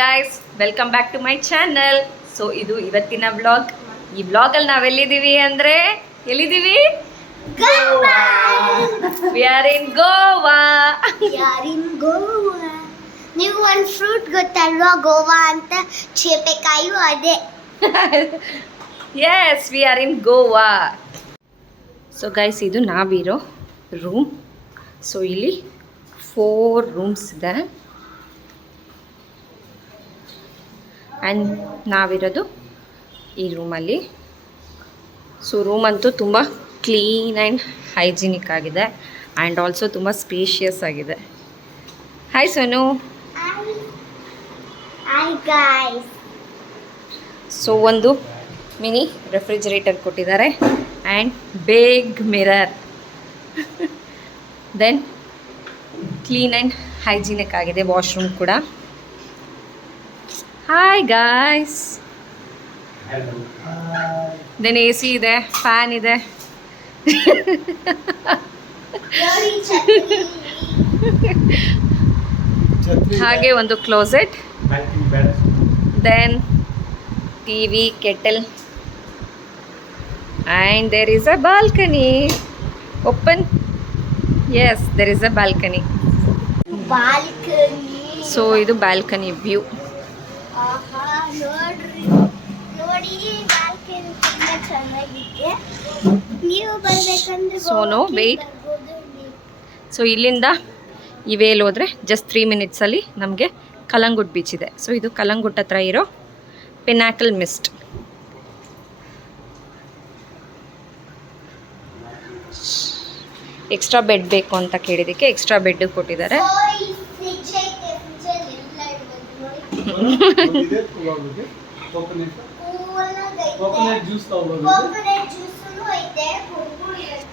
Guys, welcome back to my channel. So ಇದು ಇವತ್ತಿನ vlog. ಈ ವ್ಲಾಗಲ್ಲಿ ನಾವೆಲ್ಲಿದ್ದೀವಿ ಅಂದರೆ ಎಲ್ಲಿದ್ದೀವಿ? We are in Goa. ನೀವು ಒಂದು ಫ್ರೂಟ್ ಗೊತ್ತಲ್ವಾ ಗೋವಾ ಅಂತ, ಚೇಪೆಕಾಯಿ ಅದೇ. Yes, we are in Goa. So guys, ಇದು ನಾವಿರೋ ರೂಮ್. ಸೊ ಇಲ್ಲಿ 4 ರೂಮ್ಸ್ ಇದೆ ಆ್ಯಂಡ್ ನಾವಿರೋದು ಈ ರೂಮಲ್ಲಿ. ಸೊ ರೂಮ್ ಅಂತೂ ತುಂಬ ಕ್ಲೀನ್ ಆ್ಯಂಡ್ ಹೈಜಿನಿಕ್ ಆಗಿದೆ ಆ್ಯಂಡ್ ಆಲ್ಸೋ ತುಂಬ ಸ್ಪೇಷಿಯಸ್ ಆಗಿದೆ. ಹಾಯ್ ಸೋನು. ಸೊ ಒಂದು ಮಿನಿ ರೆಫ್ರಿಜರೇಟರ್ ಕೊಟ್ಟಿದ್ದಾರೆ and big mirror. Then clean and hygienic ಆಗಿದೆ ವಾಶ್ರೂಮ್ ಕೂಡ. Hi guys. Then A C ಇದೆ, ಫ್ಯಾನ್ ಇದೆ. ಹಾಗೆ ಒಂದು closet, then TV, kettle, and there is a balcony. Open. Yes, there is a balcony. So ಇದು balcony view. Sonu wait. So ಇಲ್ಲಿಂದ ಈ veil ಹೋದರೆ ಜಸ್ಟ್ 3 ಮಿನಿಟ್ಸಲ್ಲಿ ನಮಗೆ ಕಲಂಗುಟ್ ಬೀಚ್ ಇದೆ. ಸೊ ಇದು ಕಲಂಗುಟ್ ಹತ್ರ ಇರೋ ಪಿನಾಕಲ್ ಮಿಸ್ಟ್. ಎಕ್ಸ್ಟ್ರಾ ಬೆಡ್ ಬೇಕು ಅಂತ ಕೇಳಿದ್ದಕ್ಕೆ ಎಕ್ಸ್ಟ್ರಾ ಬೆಡ್ ಕೊಟ್ಟಿದ್ದಾರೆ.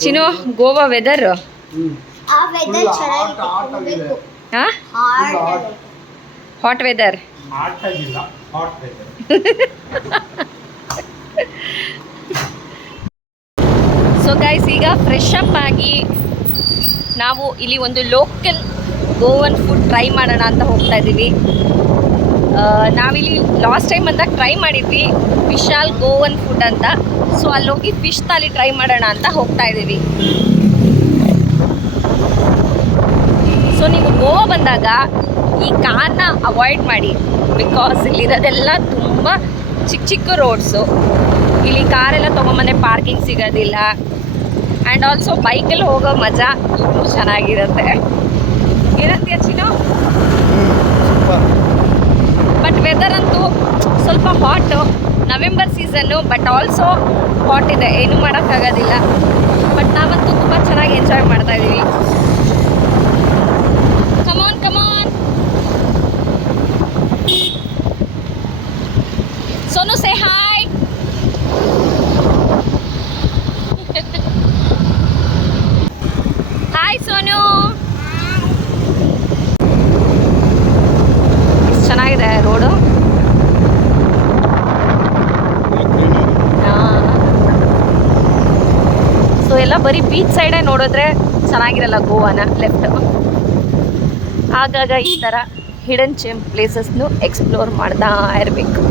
Chinnu, Goa weather hot weather. So guys, ಈಗ ಫ್ರೆಶ್ ಅಪ್ ಆಗಿ ನಾವು ಇಲ್ಲಿ ಒಂದು ಲೋಕಲ್ ಗೋವನ್ ಫುಡ್ ಟ್ರೈ ಮಾಡೋಣ ಅಂತ ಹೋಗ್ತಾ ಇದ್ದೀವಿ. ನಾವಿಲ್ಲಿ ಲಾಸ್ಟ್ ಟೈಮ್ ಅಂತ ಟ್ರೈ ಮಾಡಿದ್ವಿ, ವಿಶಾಲ್ ಗೋವನ್ ಫುಡ್ ಅಂತ. ಸೊ ಅಲ್ಲೋಗಿ ಫಿಶ್ ತಾಲಿ ಟ್ರೈ ಮಾಡೋಣ ಅಂತ ಹೋಗ್ತಾ ಇದ್ದೀವಿ. ಸೊ ನೀವು ಗೋವಾ ಬಂದಾಗ ಈ ಕಾರ್ನ ಅವಾಯ್ಡ್ ಮಾಡಿ, ಬಿಕಾಸ್ ಇಲ್ಲಿರೋದೆಲ್ಲ ತುಂಬ ಚಿಕ್ಕ ಚಿಕ್ಕ ರೋಡ್ಸು. ಇಲ್ಲಿ ಕಾರೆಲ್ಲ ತೊಗೊಂಬಂದರೆ ಪಾರ್ಕಿಂಗ್ ಸಿಗೋದಿಲ್ಲ ಆ್ಯಂಡ್ ಆಲ್ಸೋ ಬೈಕಲ್ಲಿ ಹೋಗೋ ಮಜಾ ಇನ್ನೂ ಚೆನ್ನಾಗಿರುತ್ತೆ. ಏನಂತೀಯ ಚಿನ್ನು? ಬಟ್ ವೆದರ್ ಅಂತೂ ಸ್ವಲ್ಪ hot, November season, but also hot ಇದೆ, ಏನೂ ಮಾಡೋಕ್ಕಾಗೋದಿಲ್ಲ. ಬಟ್ ನಾವಂತೂ ತುಂಬ ಚೆನ್ನಾಗಿ ಎಂಜಾಯ್ ಮಾಡ್ತಾ ಇದ್ದೀವಿ. Come on come on Sonu, say hi. Hi Sonu. ಎಷ್ಟು ಚೆನ್ನಾಗಿದೆ ರೋಡು. ಸೊ ಎಲ್ಲ ಬರೀ ಬೀಚ್ ಸೈಡೇ ನೋಡಿದ್ರೆ ಚೆನ್ನಾಗಿರಲ್ಲ ಗೋವಾನ. ಲೆಫ್ಟ್ ಆಗಾಗ ಈ ಥರ ಹಿಡನ್ ಚೆಮ್ ಪ್ಲೇಸಸ್ನು ಎಕ್ಸ್ಪ್ಲೋರ್ ಮಾಡ್ತಾ ಇರಬೇಕು.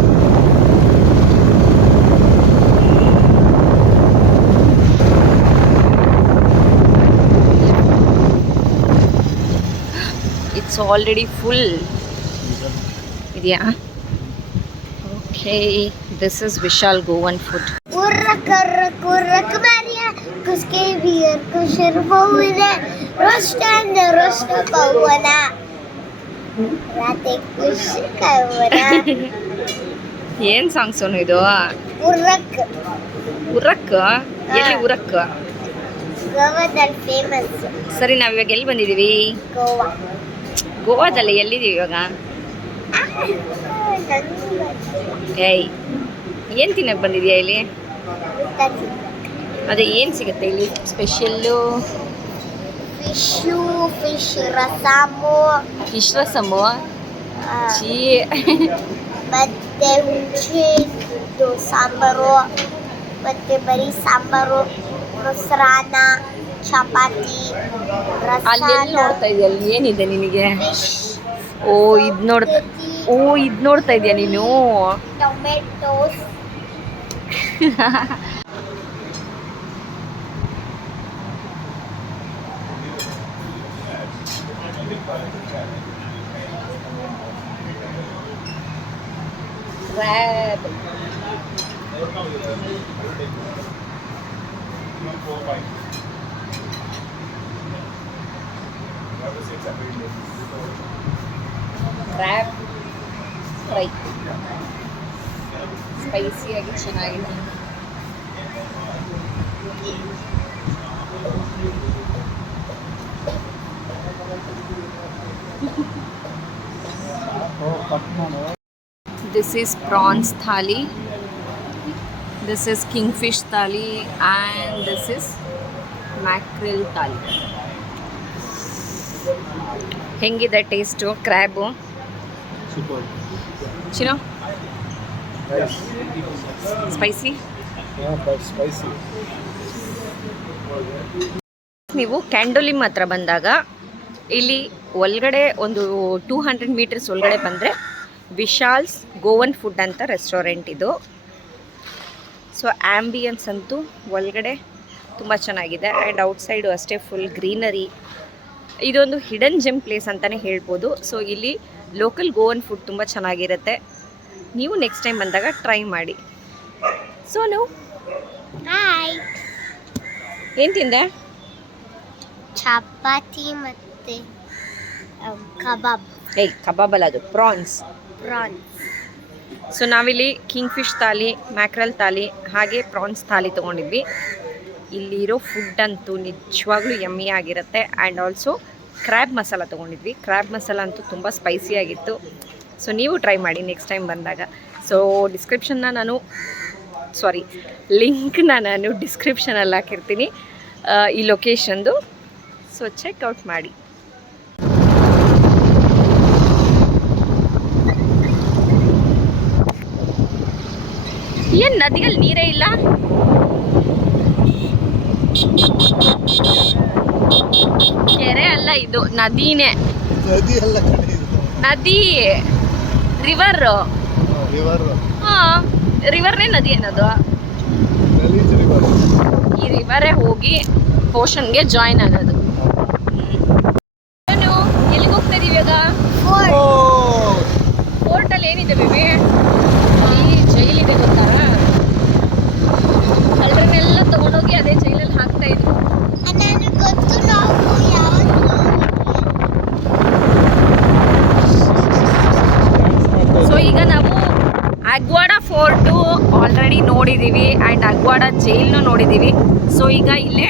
ಇಟ್ಸ್ ಆಲ್ರೆಡಿ ಫುಲ್ ಇದೆಯಾ? Okay, this is Vishal Govan food. ಏನ್ ಸಾಂಗ್ ಸೋನು ಇದು? ಉರಕ್? ಎಲ್ಲಿ ಉರಕ್? ಸರಿ, ನಾವಿವಾಗ ಎಲ್ಲಿ ಬಂದಿದ್ದೀವಿ? ಗೋವಾದಲ್ಲಿ ಎಲ್ಲಿದ್ದೀವಿ ಇವಾಗ? ಏಯ್, ಏನು ತಿನ್ನಕ್ಕೆ ಬಂದಿದ್ಯಾ ಇಲ್ಲಿ? ಅದೇ ಏನು ಸಿಗುತ್ತೆ ಇಲ್ಲಿ special? Fish rasam. Fish rasam? ಚೀ. ಮತ್ತೆ ಹುಂಚಿ ಸಾಂಬಾರು, ಮತ್ತೆ ಬರೀ ಸಾಂಬಾರು, ಮೊಸರನ್ನ, ಚಪಾತಿ, ಅಲ್ಲಿ ನೋಡ್ತಾ ಇದೆಯಲ್ಲ, ಏನಿದೆ ನಿನಗೆ? ಓ, ಇದು ನೋಡ್ತಾ ಓ ಇದು ನೋಡ್ತಾ ಇದೀಯ ನೀನು? ಟೊಮೆಟೋಸ್. ಕ್ರ್ಯಾಬ್. ಕ್ರ್ಯಾಬ್ ಫ್ರೈ ಸ್ಪೈಸಿಯಾಗಿ ಚೆನ್ನಾಗಿದೆ. This is prawns thali. This is kingfish thali and this is mackerel thali. ಹೆಂಗಿದೆ ಟೇಸ್ಟು ಕ್ರ್ಯಾಬು? ಸೂಪರ್. ಚಿನೋ ಸ್ಪೈಸಿ? ಸ್ಪೈಸಿ. ನೀವು ಕ್ಯಾಂಡೋಲಿಮ್ ಹತ್ರ ಬಂದಾಗ ಇಲ್ಲಿ ಒಳಗಡೆ ಒಂದು 200 ಮೀಟರ್ಸ್ ಒಳಗಡೆ ಬಂದರೆ ವಿಶಾಲ್ಸ್ ಗೋವನ್ ಫುಡ್ ಅಂತ ರೆಸ್ಟೋರೆಂಟ್ ಇದು. ಸೊ ಆ್ಯಂಬಿಯನ್ಸ್ ಅಂತೂ ಒಳಗಡೆ ತುಂಬ ಚೆನ್ನಾಗಿದೆ ಆ್ಯಂಡ್ ಔಟ್ಸೈಡು ಅಷ್ಟೇ ಫುಲ್ ಗ್ರೀನರಿ. ಇದೊಂದು ಹಿಡನ್ ಜೆಮ್ ಪ್ಲೇಸ್ ಅಂತಲೇ ಹೇಳ್ಬೋದು. ಸೊ ಇಲ್ಲಿ ಲೋಕಲ್ ಗೋವನ್ ಫುಡ್ ತುಂಬ ಚೆನ್ನಾಗಿರುತ್ತೆ. ನೀವು ನೆಕ್ಸ್ಟ್ ಟೈಮ್ ಬಂದಾಗ ಟ್ರೈ ಮಾಡಿ. ಸೋನು ಹಾಯ್. ಏನು ತಿಂದೆ? ಚಪಾತಿ ಮತ್ತೆ ಕಬಾಬ್. ಕಬಾಬ್ ಅಲ್ಲ, ಅದು ಪ್ರಾನ್ಸ್. ಪ್ರಾನ್ಸ್. ಸೊ ನಾವಿಲ್ಲಿ king fish thali, mackerel thali ಹಾಗೆ ಪ್ರಾನ್ಸ್ ಥಾಲಿ ತೊಗೊಂಡಿದ್ವಿ. ಇಲ್ಲಿರೋ ಫುಡ್ ಅಂತೂ ನಿಜವಾಗ್ಲೂ ಯಮ್ಮಿ ಆಗಿರುತ್ತೆ. ಆ್ಯಂಡ್ ಆಲ್ಸೋ ಕ್ರ್ಯಾಬ್ ಮಸಾಲ ತೊಗೊಂಡಿದ್ವಿ. ಕ್ರ್ಯಾಬ್ ಮಸಾಲ ಅಂತೂ ತುಂಬ ಸ್ಪೈಸಿಯಾಗಿತ್ತು. ಸೊ ನೀವು ಟ್ರೈ ಮಾಡಿ ನೆಕ್ಸ್ಟ್ ಟೈಮ್ ಬಂದಾಗ. ಸೊ ಲಿಂಕ್ನ ನಾನು ಡಿಸ್ಕ್ರಿಪ್ಷನಲ್ಲಿ ಹಾಕಿರ್ತೀನಿ ಈ ಲೊಕೇಶನ್ದು. ಸೊ ಚೆಕ್ಔಟ್ ಮಾಡಿ. ಏನು ನದಿಯಲ್ಲಿ ನೀರೇ ಇಲ್ಲ? ಕೆರೆ ಅಲ್ಲ ಇದು, ನದಿನೇ. ನದಿ ಅಲ್ಲ ಕಡೆ ಇದು. ನದಿ, ರಿವರ್. ರಿವರ್. ಹಾಂ, ರಿವರ್ನೇ ನದಿ ಅನ್ನೋದು. ಗಲೀಜ್ ರಿವರ್. ಈ ರಿವರೇ ಹೋಗಿ ಓಷನ್ಗೆ ಜಾಯಿನ್ ಆಗೋದು. ನೀವು ಎಲ್ಲಿಗೆ ಹೋಗ್ತಾ ಇದೀವಿ ಇವಾಗ? ಫೋರ್ಟಲ್ಲಿ ಏನಿದೆ ಬೇಬಿ? ಈ ಜೈಲಿದೆ ಗೊತ್ತಾ? ಕಳ್ಳರನ್ನೆಲ್ಲ ತಗೊಂಡೋಗಿ ಅದೇ ಜೈಲಲ್ಲಿ ಹಾಕ್ತಾ ಇದ್ವಿ. ನನಗೆ ಗೊತ್ತು ನಾವು ಯಾವಾಗ. ಸೊ ಈಗ ನಾವು ಅಗ್ವಾಡ ಫೋರ್ಟು ಆಲ್ರೆಡಿ ನೋಡಿದ್ದೀವಿ ಆ್ಯಂಡ್ ಅಗ್ವಾಡ ಜೈಲ್ನು ನೋಡಿದ್ದೀವಿ. ಸೊ ಈಗ ಇಲ್ಲೇ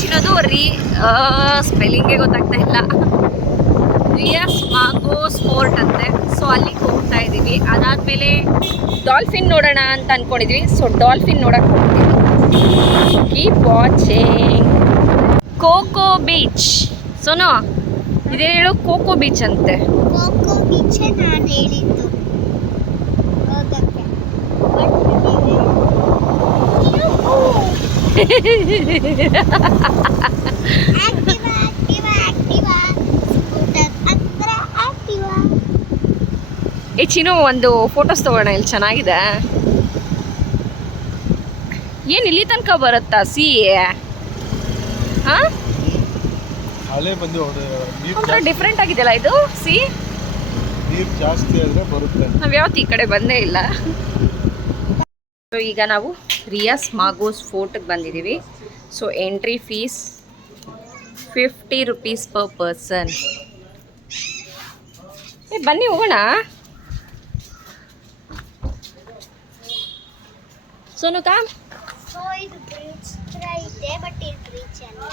ಚಿನ್ನೋದು ಸ್ಪೆಲ್ಲಿಂಗೇ ಗೊತ್ತಾಗ್ತಾ ಇಲ್ಲ, ರಿಯಾಸ್ ಮಾಗೋಸ್ ಫೋರ್ಟ್ ಅಂತೆ. ಸೊ ಅಲ್ಲಿಗೆ ಹೋಗ್ತಾ ಇದ್ದೀವಿ. ಅದಾದಮೇಲೆ ಡಾಲ್ಫಿನ್ ನೋಡೋಣ ಅಂತ ಅಂದ್ಕೊಂಡಿದ್ವಿ. ಸೊ ಡಾಲ್ಫಿನ್ ನೋಡೋಕ್ಕೆ ಹೋಗ್ತೀವಿ. Keep watching. Cocoa beach. Sonu ಇದೇನು ಹೇಳು? ಕೋಕೋ ಬೀಚ್ ಅಂತೆ. ಕೋಕೋ ಬೀಚ್ ನಾನು ಹೇಳಿದ್ದು ಹೋಗಕ್ಕೆ. ಆಕ್ಟಿವಾ ಸ್ಕೂಟರ್ ಅಂದ್ರೆ ಆಕ್ಟಿವಾ. ಏ ಚಿನ್ನು, ಒಂದು ಫೋಟೋಸ್ ತಗೋಣ, ಇಲ್ಲಿ ಚೆನ್ನಾಗಿದೆ. ಏನು ಇಲ್ಲಿ ತನಕ ಬರುತ್ತಾ ಸಿ? ಹಾಂ, ಅಲೆ ಬಂದು ಒಂಥರ ಡಿಫ್ರೆಂಟ್ ಆಗಿದೆಯಲ್ಲ ಇದು ಸಿ. ನೀರು ಜಾಸ್ತಿ ಆದರೆ ಬರುತ್ತೆ. ನಾವು ಯಾವತ್ತು ಈ ಕಡೆ ಬಂದೇ ಇಲ್ಲ. ಸೊ ಈಗ ನಾವು ರಿಯಾಸ್ ಮಾಗೋಸ್ ಫೋರ್ಟ್ಗೆ ಬಂದಿದ್ದೀವಿ. So entry fees 50 rupees per person. ಬನ್ನಿ ಹೋಗೋಣ. ಸೋನು ಕಾ ಸೊ ಇದು ಬ್ರಿಡ್ಜ್ ಥರ ಇದೆ, ಬಟ್ ಇದು ಬ್ರಿಡ್ಜ್ ಅಲ್ಲ.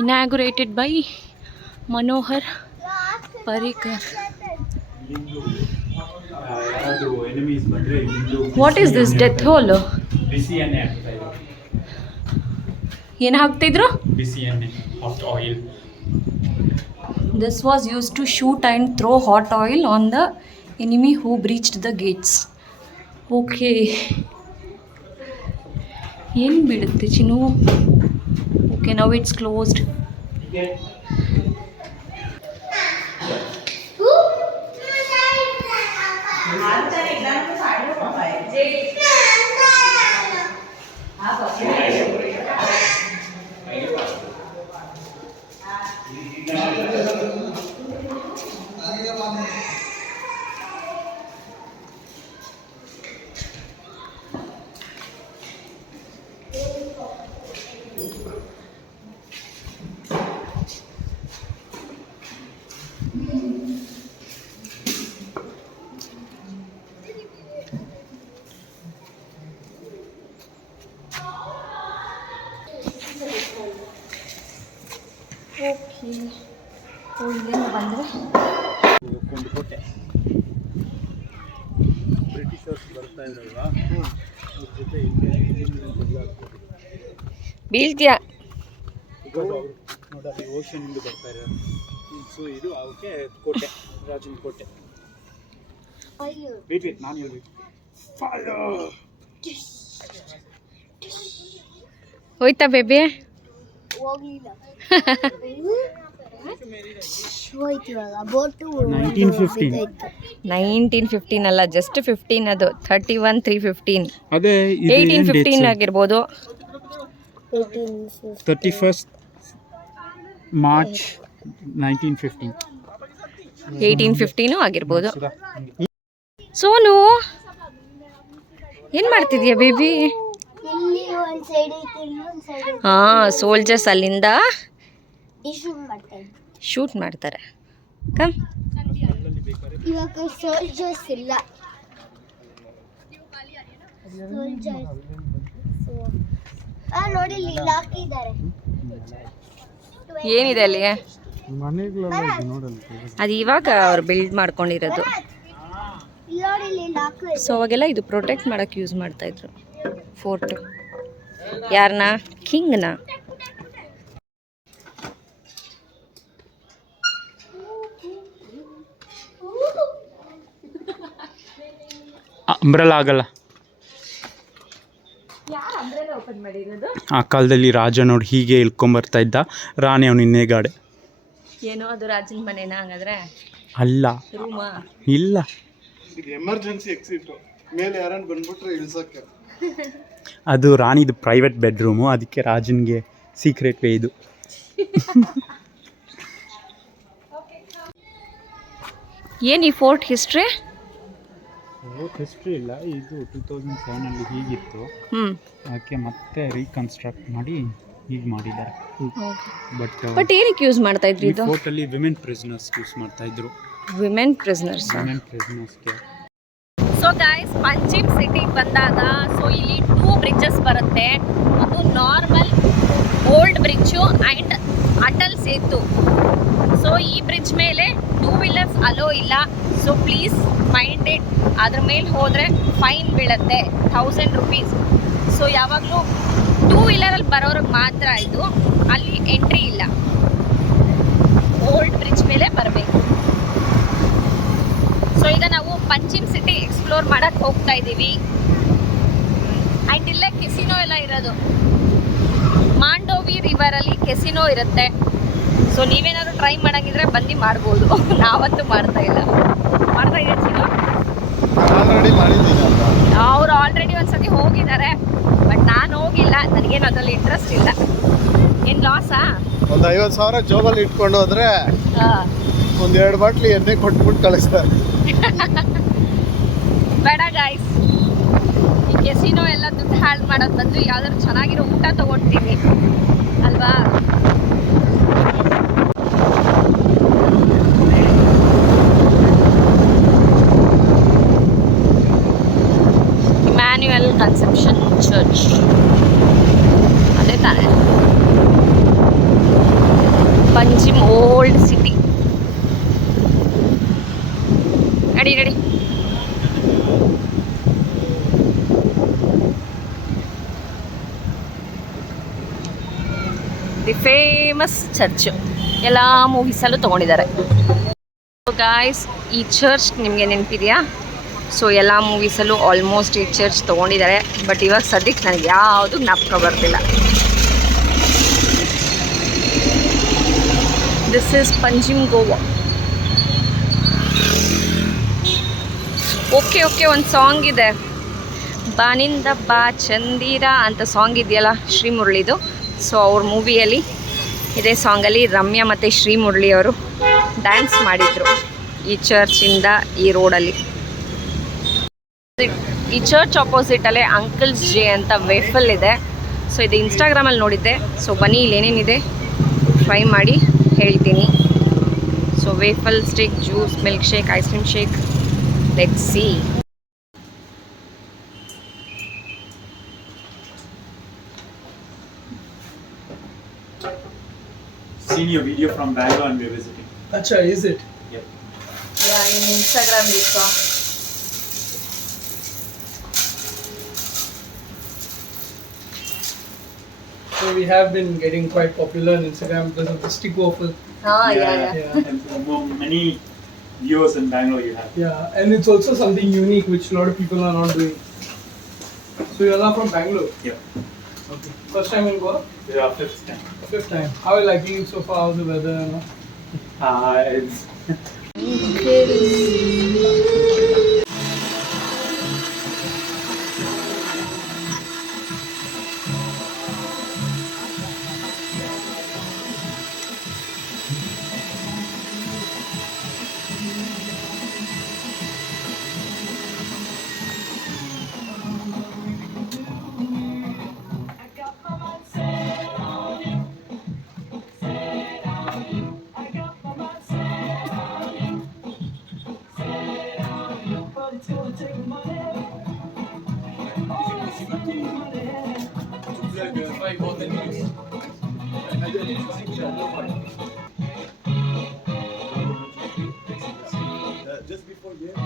Inaugurated by Manohar Parrikar. What is this death hole? ಬಿಸಿ ಎಣ್ಣೆ ಹಾಕ್ತಾ ಇದ್ರು. ಏನು ಹಾಕ್ತಿದ್ರು? ಬಿಸಿ ಎಣ್ಣೆ, hot oil. This was used to shoot and throw hot oil on the enemy who breached the gates. Okay. ಏನು ಬೀಳುತ್ತೆ ಚಿನ್ನು? Okay, now it's closed. Okay. ಇಲ್ಲಿಂದ ಬಂದರೆ ಒಂದು ಕೋಟೆ. ಬ್ರಿಟಿಷರ್ಸ್ ಬರ್ತಾ ಇದ್ರಲ್ವಾ, ಅವ್ರ ಜೊತೆ ಬೀಳ್ತೀಯ. ಬಿಕಾಸ್ ಅವರು ನೋಡಿ ಓಷನಿಂದ ಬರ್ತಾ ಇದ್ದಾರೆ. ಸೊ ಇದು ಅವಕ್ಕೆ ಕೋಟೆ, ರಾಜನ ಕೋಟೆ. ವೇಟ್ ನಾನು ಹೇಳ್ಬೇಕು. ಹೋಯ್ತಾ ಬೇಬಿ? ಹೋಗ್ಲಿಲ್ಲ. ಹೋಯ್ತಿವಾಗ ಬೋಟು 1915 ಅಲ್ಲ, ಜಸ್ಟ್ 15 ಅದು. 31 315 ಅದೇ 1815 ಆಗಿರ್ಬೋದು. 31st March 1915. 1815 ಆಗಿರ್ಬೋದು. ಸೋನು ಏನು ಮಾಡ್ತಿದ್ಯಾ ಬೇಬಿ? ಇಲ್ಲಿ ಒಂದು ಸೈಡ್ ಐತಿ, ಇಲ್ಲಿ ಒಂದು ಸೈಡ್ ಐತಿ. ಹಾಂ, ಸೋಲ್ಜರ್ಸ್ ಅಲ್ಲಿಂದ ಶೂಟ್ ಮಾಡ್ತಾರೆ. ಶೂಟ್ ಮಾಡ್ತಾರೆ. ಕಮ್. ಇವಾಗ ಸೋಲ್ಜರ್ಸ್ ಇಲ್ಲ. ಸೋಲ್ಜರ್ಸ್ ನೋಡಿ ಇಲ್ಲಿ ಹಾಕಿದ್ದಾರೆ. ಏನಿದೆ ಅಲ್ಲಿ? ಮನೆಗಳೆಲ್ಲ ಇದೆ ನೋಡಲ್ಲ. ಅದು ಇವಾಗ ಅವ್ರು ಬಿಲ್ಡ್ ಮಾಡ್ಕೊಂಡಿರೋದು. ಇಲ್ಲಿ ನೋಡಿ ಇಲ್ಲಿ ಹಾಕಿದ್ದಾರೆ. ಸೊ ಅವಾಗೆಲ್ಲ ಇದು ಪ್ರೊಟೆಕ್ಟ್ ಮಾಡೋಕ್ಕೆ ಯೂಸ್ ಮಾಡ್ತಾಯಿದ್ರು ಫೋರ್ಟು. ಯಾರನ್ನ? ಕಿಂಗ್ನ. ಅಂಬ್ರೆಲಾ ಆಗಲ್ಲ. ಓಪನ್ ಮಾಡಿರೋದು ಆ ಕಾಲದಲ್ಲಿ ರಾಜ ನೋಡಿ ಹೀಗೆ ಇಳ್ಕೊಂಬರ್ತಾ ಇದ್ದ, ರಾಣಿ ಅವನು ಇನ್ನೇಗಾಡೆ. ಏನೋ ಅದು ರಾಜನ ಮನೆನಾ ಹಂಗಾದ್ರೆ? ಅಲ್ಲ, ರೂಮಾ? ಇಲ್ಲ, ಇದು ಎಮರ್ಜೆನ್ಸಿ ಎಕ್ಸಿಟ್. ಮೇಲೆ ಯಾರನ್ನ ಬಂದ್ಬಿಟ್ರೆ ಇಳ್ಸಕ್ಕೆ. ಅದು ರಾಣಿದು ಪ್ರೈವೇಟ್ ಬೆಡ್ರೂಮು, ಅದಕ್ಕೆ ರಾಜನಿಗೆ ಸೀಕ್ರೆಟ್ ವೇ ಇದು. ಏನು ಈ ಫೋರ್ಟ್ ಹಿಸ್ಟ್ರಿ? ಹಿಸ್ಟ್ರಿ ಇಲ್ಲ, ಇದು 2007 ಹೀಗಿತ್ತು. ಅದಕ್ಕೆ ಮತ್ತೆ ರೀಕನ್ಸ್ಟ್ರಕ್ಟ್ ಮಾಡಿ ಹೀಗೆ ಮಾಡಿದ್ದಾರೆ. ಬಟ್ ಏನಕ್ಕೆ ಯೂಸ್ ಮಾಡ್ತಾ ಇದ್ರಿ ಇದು? ಫೋರ್ಟಲ್ಲಿ ವಿಮೆನ್ ಪ್ರಿಸನರ್ಸ್ ಯೂಸ್ ಮಾಡ್ತಾ ಇದ್ರು. Women prisoners. So guys, Panjim ಸಿಟಿಗೆ ಬಂದಾಗ ಸೊ ಇಲ್ಲಿ 2 ಬ್ರಿಡ್ಜಸ್ ಬರುತ್ತೆ. ಒಂದು normal old bridge and Atal Setu. So ಈ ಬ್ರಿಡ್ಜ್ ಮೇಲೆ 2 ವೀಲರ್ಸ್ ಅಲೋ ಇಲ್ಲ. So please mind it. ಅದ್ರ ಮೇಲೆ ಹೋದರೆ ಫೈನ್ ಬೀಳುತ್ತೆ, 1000 rupees. ಸೊ ಯಾವಾಗಲೂ 2 ವೀಲರಲ್ಲಿ ಬರೋರಿಗೆ ಮಾತ್ರ ಇದು, ಅಲ್ಲಿ ಎಂಟ್ರಿ ಇಲ್ಲ. ಓಲ್ಡ್ ಬ್ರಿಡ್ಜ್ ಮೇಲೆ ಬರಬೇಕು. ಸೊ ಈಗ ನಾವು ಪಂಜಿಮ್ ಸಿಟಿ ಎಕ್ಸ್ಪ್ಲೋರ್ ಮಾಡಕ್ಕೆ ಹೋಗ್ತಾ ಇದ್ದೀವಿ. ಆ್ಯಂಡ್ ಇಲ್ಲೇ ಕೆಸಿನೋ ಎಲ್ಲ ಇರೋದು. ಮಾಂಡೋವಿ ರಿವರಲ್ಲಿ ಕೆಸಿನೋ ಇರುತ್ತೆ. ಸೊ ನೀವೇನಾದ್ರು ಟ್ರೈ ಮಾಡಂಗಿದ್ರೆ ಬಂದು ಮಾಡ್ಬೋದು. ನಾವಂತೂ ಮಾಡ್ತಾ ಇಲ್ಲ. ಮಾಡ್ತಾ ಇದೆಯಾ ಚಿನ್ನು? ಆಲ್ರೆಡಿ ಮಾಡಿದ್ದೀನಿ ಅಲ್ವಾ? ಅವ್ರು ಆಲ್ರೆಡಿ ಒಂದ್ಸತಿ ಹೋಗಿದ್ದಾರೆ, ಬಟ್ ನಾನು ಹೋಗಿಲ್ಲ. ನನಗೇನು ಅದರಲ್ಲಿ ಇಂಟ್ರೆಸ್ಟ್ ಇಲ್ಲ. ಏನು ಲಾಸಾ? ಒಂದು 50,000 ಜೋಬಲ್ಲಿ ಇಟ್ಕೊಂಡು ಹೋದ್ರೆ ಒಂದು 2 ಬಾಟ್ಲಿ ಎಣ್ಣೆ ಕೊಟ್ಬಿಟ್ಟು ಕಳಿಸ್ತಾರೆ. ಬೇಡ ಗಾಯ್ಸ್, ಈ ಕೆಸಿನೋ ಎಲ್ಲ ದುಡ್ಡು ಹಾಳು ಮಾಡೋದು ಬಂದು ಯಾವ್ದಾದ್ರು ಚೆನ್ನಾಗಿರೋ ಊಟ ತಗೊಳ್ತೀವಿ ಅಲ್ವಾ? ಇಮ್ಯಾನ್ಯುಯಲ್ ಕನ್ಸೆಪ್ಷನ್ ಚರ್ಚ್, ಅದೇ ತಾನೆ ಪಂಜಿಮ್ ಓಲ್ಡ್ ಸಿಟಿ. ನಡಿ ನಡಿ. The famous church. ಎಲ್ಲ ಮೂವೀಸಲ್ಲೂ ತೊಗೊಂಡಿದ್ದಾರೆ. ಸೊ ಗಾಯ್ಸ್, ಈ ಚರ್ಚ್ ನಿಮಗೆ ನೆನಪಿದೆಯಾ? ಸೊ ಎಲ್ಲ ಮೂವೀಸಲ್ಲೂ ಆಲ್ಮೋಸ್ಟ್ ಈ ಚರ್ಚ್ ತೊಗೊಂಡಿದ್ದಾರೆ. ಬಟ್ ಇವಾಗ ಸದ್ಯಕ್ಕೆ ನನಗೆ ಯಾವುದು ಜ್ಞಾಪಕ ಬರ್ತಿಲ್ಲ. This is Panjim Goa. Okay ಒಂದು ಸಾಂಗ್ ಇದೆ, ಬಾನಿಂದ ಬಾ ಚಂದಿರ ಅಂತ ಸಾಂಗ್ ಇದೆಯಲ್ಲ, ಶ್ರೀ ಮುರಳಿದು. ಸೊ ಅವ್ರ ಮೂವಿಯಲ್ಲಿ ಇದೇ ಸಾಂಗಲ್ಲಿ ರಮ್ಯಾ ಮತ್ತು ಶ್ರೀ ಮುರಳಿ ಅವರು ಡ್ಯಾನ್ಸ್ ಮಾಡಿದರು ಈ ಚರ್ಚಿಂದ ಈ ರೋಡಲ್ಲಿ. ಈ ಚರ್ಚ್ ಆಪೋಸಿಟಲ್ಲೇ ಅಂಕಲ್ಸ್ ಜೇ ಅಂತ ವೇಫಲ್ ಇದೆ. ಸೊ ಇದು ಇನ್ಸ್ಟಾಗ್ರಾಮಲ್ಲಿ ನೋಡಿದ್ದೆ. ಸೊ ಬನ್ನಿ, ಇಲ್ಲಿ ಏನೇನಿದೆ ಟ್ರೈ ಮಾಡಿ ಹೇಳ್ತೀನಿ. So waffle stick, juice, milk shake, ice cream shake. Let's see. Seen your video from Bangalore and we're visiting. Acha, is it? Yep. Yeah, in Instagram we saw. So we have been getting quite popular on Instagram because of the stick waffle. Yeah. And many viewers in Bangalore you have. Yeah, and it's also something unique which a lot of people are not doing. So you all are from Bangalore? Yep. Okay. First time in Goa? Yeah, fifth time. Fifth time. How are you liking it so far? How's the weather? It's just before here,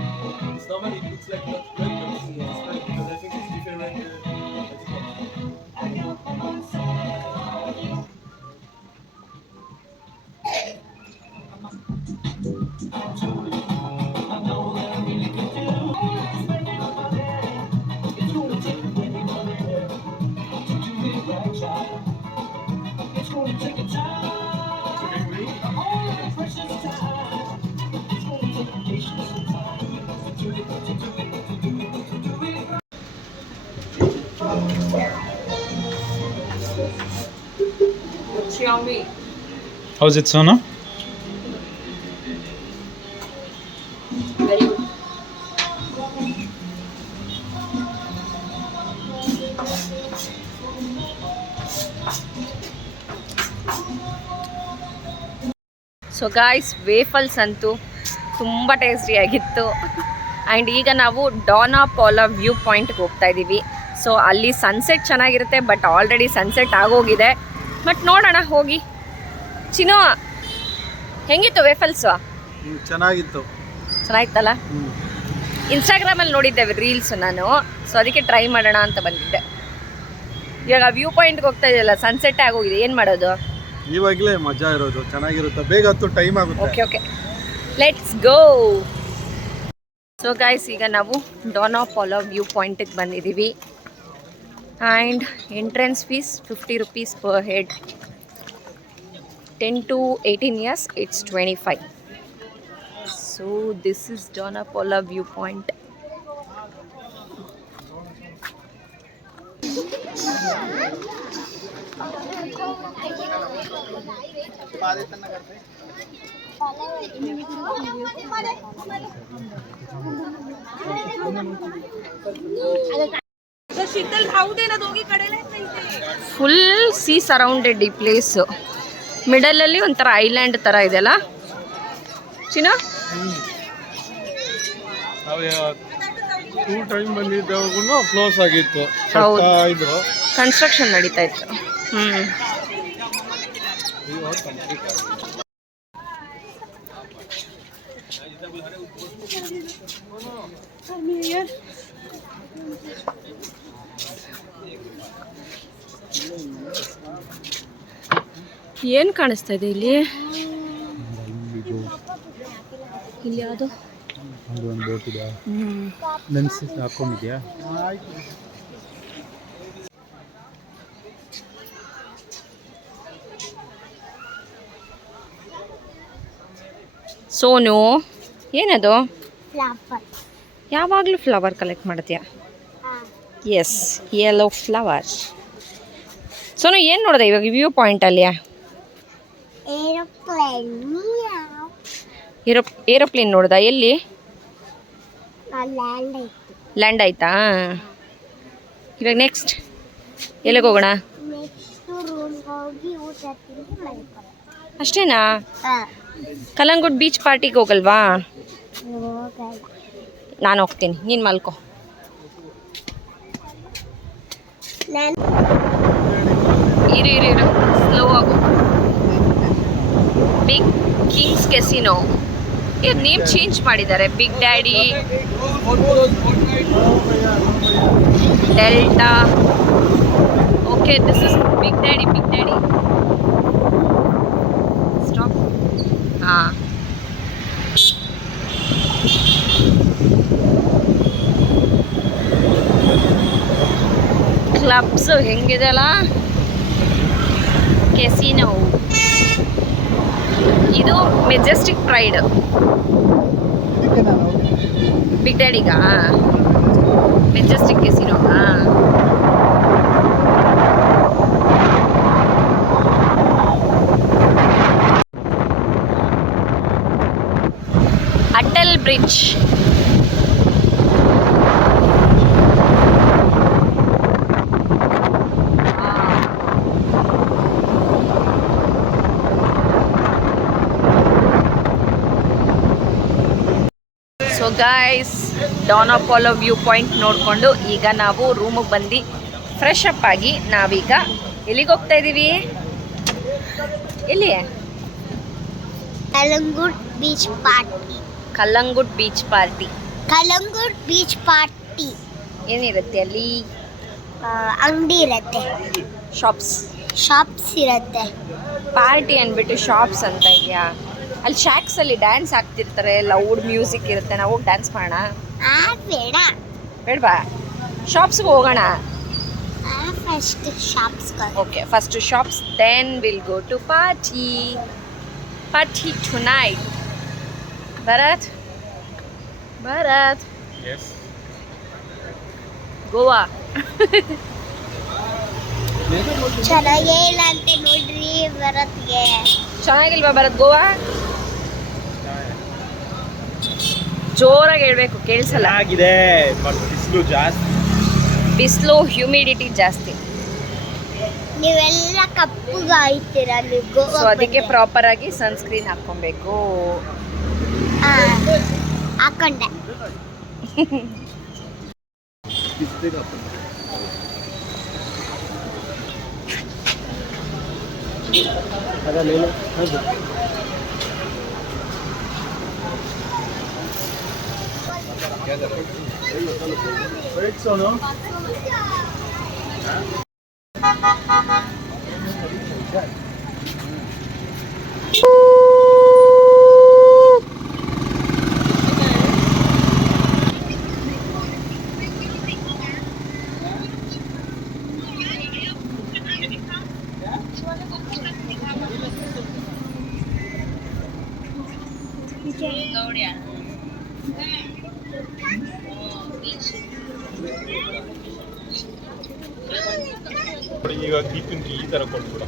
it's normally it looks like not good, but it's not because I think it's different. Xiaomi. How's it, Sona? Very good. So guys, waffles ಅಂತೂ ತುಂಬ ಟೇಸ್ಟಿಯಾಗಿತ್ತು. And ಈಗ ನಾವು ಡಾನಾ ಪೋಲಾ view ಪಾಯಿಂಟ್ಗೆ ಹೋಗ್ತಾ ಇದ್ದೀವಿ. So ಅಲ್ಲಿ sunset ಚೆನ್ನಾಗಿರುತ್ತೆ, but already sunset ಆಗೋಗಿದೆ. But ನೋಡೋಣ ಹೋಗಿ. ಚಿನ್ನು, ಹೆಂಗಿತ್ತು ವೇಫಲ್ಸು? ಚೆನ್ನಾಗಿತ್ತು. ಚೆನ್ನಾಗಿತ್ತಲ್ಲ? ಇನ್ಸ್ಟಾಗ್ರಾಮಲ್ಲಿ ನೋಡಿದ್ದೆ ರೀಲ್ಸು ನಾನು. ಸೊ ಅದಕ್ಕೆ ಟ್ರೈ ಮಾಡೋಣ ಅಂತ ಬಂದಿದ್ದೆ. ಇವಾಗ ವ್ಯೂ ಪಾಯಿಂಟ್ಗೆ ಹೋಗ್ತಾ ಇದೆಯಲ್ಲ, ಸನ್ಸೆಟ್ಟೇ ಆಗೋಗಿದೆ, ಏನು ಮಾಡೋದು? ಇವಾಗಲೇ ಮಜಾ ಇರೋದು, ಚೆನ್ನಾಗಿರುತ್ತೆ. ಬೇಗ ಹತ್ತು ಟೈಮ್ ಆಗುತ್ತೆ. Okay let's go. So guys, ಈಗ ನಾವು ಡಾನಾ ಪೋಲಾ ವ್ಯೂ ಪಾಯಿಂಟಿಗೆ ಬಂದಿದ್ದೀವಿ. And entrance fees 50 rupees per head. 10 to 18 years, it's 25. So this is Dona Pola viewpoint. Full C surrounded ಈ ಪ್ಲೇಸ್. ಮಿಡಲಲ್ಲಿ ಒಂಥರ ಐಲ್ಯಾಂಡ್ ಥರ ಇದೆಯಲ್ಲ ಚಿನ್ನ? ಟೂ ಟೈಮ್ ಬಂದಿದ್ದಾಗೂ ಕ್ಲೋಸ್ ಆಗಿತ್ತು. ಹೌದು, ಕನ್ಸ್ಟ್ರಕ್ಷನ್ ನಡೀತಾ ಇತ್ತು. ಏನು ಕಾಣಿಸ್ತಾ ಇದೆ ಇಲ್ಲಿ? ಇದು ಇಲ್ಲಿ ಯಾವುದು? ಅದು ಒಂದು ಬೋಟ್ ಇದೆ. ಲೆನ್ಸ್ ಹಾಕೊಂಡಿದ್ಯಾ? ಸೋನು, ಏನದು? ಫ್ಲವರ್. ಯಾವಾಗಲೂ ಫ್ಲವರ್ ಕಲೆಕ್ಟ್ ಮಾಡ್ತೀಯಾ? Yes, yellow flower. ಸೋನು, ಏನು ನೋಡಿದೆ ಇವಾಗ ವ್ಯೂ ಪಾಯಿಂಟಲ್ಲಿ? ಏರೋಪ್ಲೇನ್. ಏರೋಪ್ಲೇನ್ ನೋಡ್ದ? ಎಲ್ಲಿ ಲ್ಯಾಂಡ್ ಆಯ್ತು. ಲ್ಯಾಂಡ್ ಆಯ್ತಾ? ಇವಾಗ ನೆಕ್ಸ್ಟ್ ಎಲ್ಲಿಗೆ ಹೋಗೋಣ? ನೆಕ್ಸ್ಟ್ ರೂಮ್ಗೆ ಹೋಗಿ ಊಟ ತಿಂದು ಮಲ್ಕೊಳ್ಳೋಣ. ಅಷ್ಟೇನಾ? ಹಾಂ, ಕಲ್ಲಂಗುಡ್ ಬೀಚ್ ಪಾರ್ಟಿಗೆ ಹೋಗಲ್ವಾ? ಹೋಗಲ್ಲ. ನಾನು ಹೋಗ್ತೀನಿ, ನೀನು ಮಲ್ಕೋ. ನಾನು ಇರು ಸ್ಲೋ ಆಗು. Big kings casino. ಈಗ ನೇಮ್ ಚೇಂಜ್ ಮಾಡಿದ್ದಾರೆ. Big daddy, delta. Okay, this is big daddy. Stop. ಹಾಂ, ಕ್ಲಬ್ಸ್ ಹೆಂಗಿದೆ ಅಲ್ಲ. ಕೆಸಿನೋ. ಇದು ಮೆಜೆಸ್ಟಿಕ್ ಪ್ರೈಡ್. ಬಿಗ್ ಡ್ಯಾಡಿಗಾ? ಮೆಜೆಸ್ಟಿಕ್ ಕೆಸಿನೋಗಾ? Atal bridge. So guys, Dona Paula view point ನೋಡಿಕೊಂಡು ಈಗ ನಾವು ರೂಮಿಗೆ ಬಂದು ಫ್ರೆಶ್ ಅಪ್ ಆಗಿ ನಾವೀಗ ಎಲ್ಲಿಗೆ ಹೋಗ್ತಾ ಇದ್ದೀವಿ? ಎಲ್ಲಿ? Calangute beach party. Calangute beach party. Calangute beach party. ಏನಿರುತ್ತೆ ಅಲ್ಲಿ? ಅಂಗಡಿ ಇರತ್ತೆ, ಶಾಪ್ಸ್ ಇರತ್ತೆ. ಪಾರ್ಟಿ ಅಂದ್ಬಿಟ್ಟು ಶಾಪ್ಸ್ ಅಂತ ಇದೆಯಾ? ಅಲ್ಲಿ ಶಾಕ್ಸಲ್ಲಿ ಡ್ಯಾನ್ಸ್ ಆಗ್ತಿರ್ತಾರೆ, ಲೌಡ್ ಮ್ಯೂಸಿಕ್ ಇರುತ್ತೆ. ನಾವು ಹೋಗಿ ಡ್ಯಾನ್ಸ್ ಮಾಡೋಣ? ಬೇಡ, ಬೇಡವಾ? ಶಾಪ್ಸ್ಗೆ ಹೋಗೋಣ. First shops. Okay, first shops, then will go to party tonight. Bharat, yes. Goa. ಚೆನ್ನಾಗೇ ಇಲ್ಲ ಅಂತ ನೋಡ್ರಿ ಬರತ್ಗೆ. ಚೆನ್ನಾಗಿಲ್ವಾ ಭರತ್ ಗೋವಾ? ಜೋರಾಗಿ ಹೇಳ್ಬೇಕು, ಕೇಳಿಸಲ್ಲ. ಆಗಿದೆ, ಬಿಸಿಲು ಜಾಸ್ತಿ. ಬಿಸಿಲು, ಹ್ಯೂಮಿಡಿಟಿ ಜಾಸ್ತಿ. ನೀವೆಲ್ಲ ಕಪ್ಪುಗಾಯ್ತೀರ ನೀವು. ಸೊ ಅದಕ್ಕೆ ಪ್ರಾಪರ್ ಆಗಿ ಸನ್ಸ್ಕ್ರೀನ್ ಹಾಕ್ಕೊಬೇಕು. ಹಾಕೊಂಡೆ. ಈಗ ದೀಪಿನ್ಗೆ ಈ ಥರ ಕೊಟ್ಬಿಡ.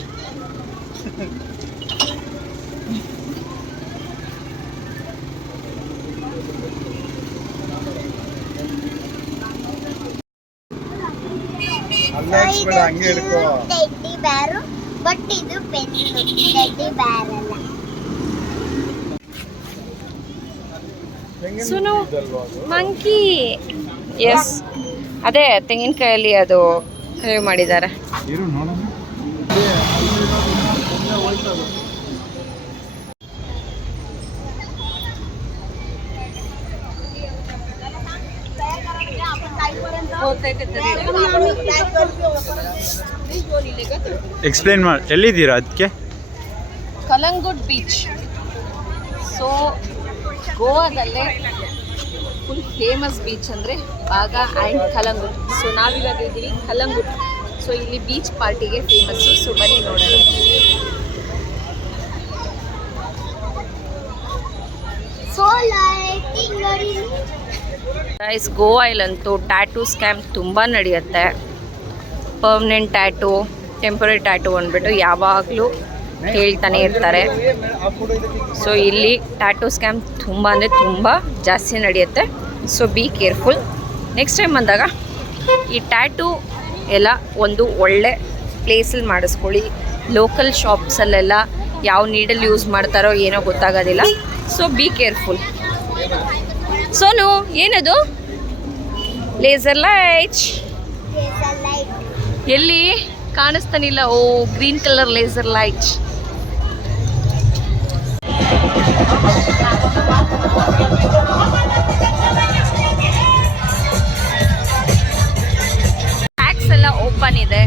ಹಂಗೆ ಹಿಡ್ಕೋ. ಟೆಡ್ಡಿ ಬ್ಯಾರು, ಬಟ್ ಇದು ಪೆನ್ನು. ಟೆಡ್ಡಿ ಬ್ಯಾರ್ ಅಲ್ಲ. ಸುನು ಮಂಕಿ. ಎಸ್, ಅದೇ ತೆಂಗಿನಕಾಯಲ್ಲಿ ಅದು ಕೈವ್ ಮಾಡಿದ್ದಾರೆ. ಇರು ನೋಡೋಣ. ಎಕ್ಸ್ಪ್ಲೇನ್ ಮಾಡಿ, ಎಲ್ಲಿದ್ದೀರಾ ಅದಕ್ಕೆ? ಕಲಂಗುಡ್ ಬೀಚ್. ಸೊ ಗೋವಾದಲ್ಲೇ ಫುಲ್ ಫೇಮಸ್ ಬೀಚ್ ಅಂದರೆ ಬಾಗ ಆ್ಯಂಡ್ ಕಲಂಗುಡ್. ಸೊ ನಾವಿವಾಗ ಇದ್ದೀವಿ ಕಲಂಗುಡ್. ಸೊ ಇಲ್ಲಿ ಬೀಚ್ ಪಾರ್ಟಿಗೆ ಫೇಮಸ್ಸು. ಸೊ ಬನ್ನಿ ನೋಡೋಣ. So lighting very. ಗೈಸ್, ಗೋವಾಯಲ್ಲಂತೂ ಟ್ಯಾಟೂ ಸ್ಕ್ಯಾಮ್ ತುಂಬ ನಡೆಯುತ್ತೆ. ಪರ್ಮನೆಂಟ್ ಟ್ಯಾಟೂ, ಟೆಂಪರರಿ ಟ್ಯಾಟೂ ಅಂದ್ಬಿಟ್ಟು ಯಾವಾಗಲೂ ಹೇಳ್ತಾನೆ ಇರ್ತಾರೆ. ಸೊ ಇಲ್ಲಿ ಟ್ಯಾಟೂ ಸ್ಕ್ಯಾಮ್ ತುಂಬ ಅಂದರೆ ತುಂಬ ಜಾಸ್ತಿ ನಡೆಯುತ್ತೆ. So be careful. Next time ಬಂದಾಗ ಈ ಟ್ಯಾಟೂ ಎಲ್ಲ ಒಂದು ಒಳ್ಳೆ ಪ್ಲೇಸಲ್ಲಿ ಮಾಡಿಸ್ಕೊಳ್ಳಿ. ಲೋಕಲ್ ಶಾಪ್ಸಲ್ಲೆಲ್ಲ ಯಾವ ನೀಡಲ್ ಯೂಸ್ ಮಾಡ್ತಾರೋ ಏನೋ ಗೊತ್ತಾಗೋದಿಲ್ಲ. So B careful. ಸೋನು, ಏನದು? Laser light. Laser light. ಎಲ್ಲಿ ಕಾಣಿಸ್ತಾನಿಲ್ಲ? ಓ, green colour laser light. Shacks ಎಲ್ಲ ಓಪನ್ ಇದೆ.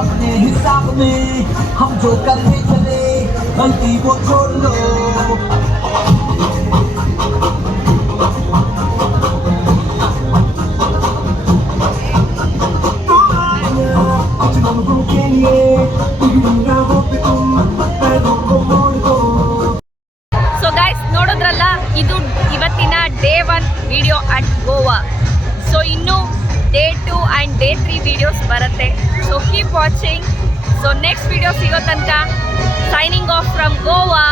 अपने हिसाब में हम जो करते चले गलती वो छोड़ लो. ಸೊ ಗೈಸ್, ನೋಡಿದ್ರಲ್ಲ, ಇದು ಇವತ್ತಿನ day 1 video at Goa. So ಇನ್ನು ಡೇ 2 ಆ್ಯಂಡ್ ಡೇ 3 ವಿಡಿಯೋಸ್ ಬರುತ್ತೆ. So keep watching. So next video ಸಿಗೋ ತನಕ ಸೈನಿಂಗ್ ಆಫ್ ಫ್ರಮ್ ಗೋವಾ.